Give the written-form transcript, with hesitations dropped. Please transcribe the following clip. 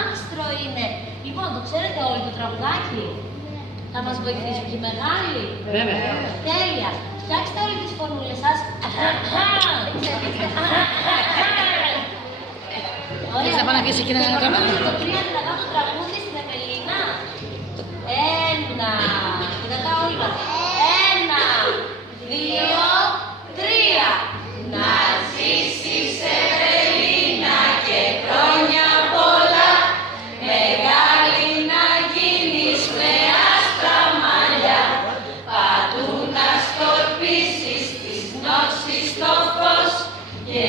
Άστρο είναι. Λοιπόν, το ξέρετε όλοι το τραγουδάκι. Θα μας βοηθήσουν και οι μεγάλοι. Βέβαια. Τέλεια. Φτιάξτε όλοι τις φωνούλες σας. Θες να πάω να πιέσω εκείνα να κάνω. Το 3 δυνατά το τραγούδι στην Ευελίνα. 1. Δυνατά όλοι μας. 1, 2, 3. Να ζήσεις Ευελίνα και χρόνια πολλά. Μεγάλη να γίνεις με άσπρα μαλλιά. Παντού να σκορπίσεις της γνώσης το φως και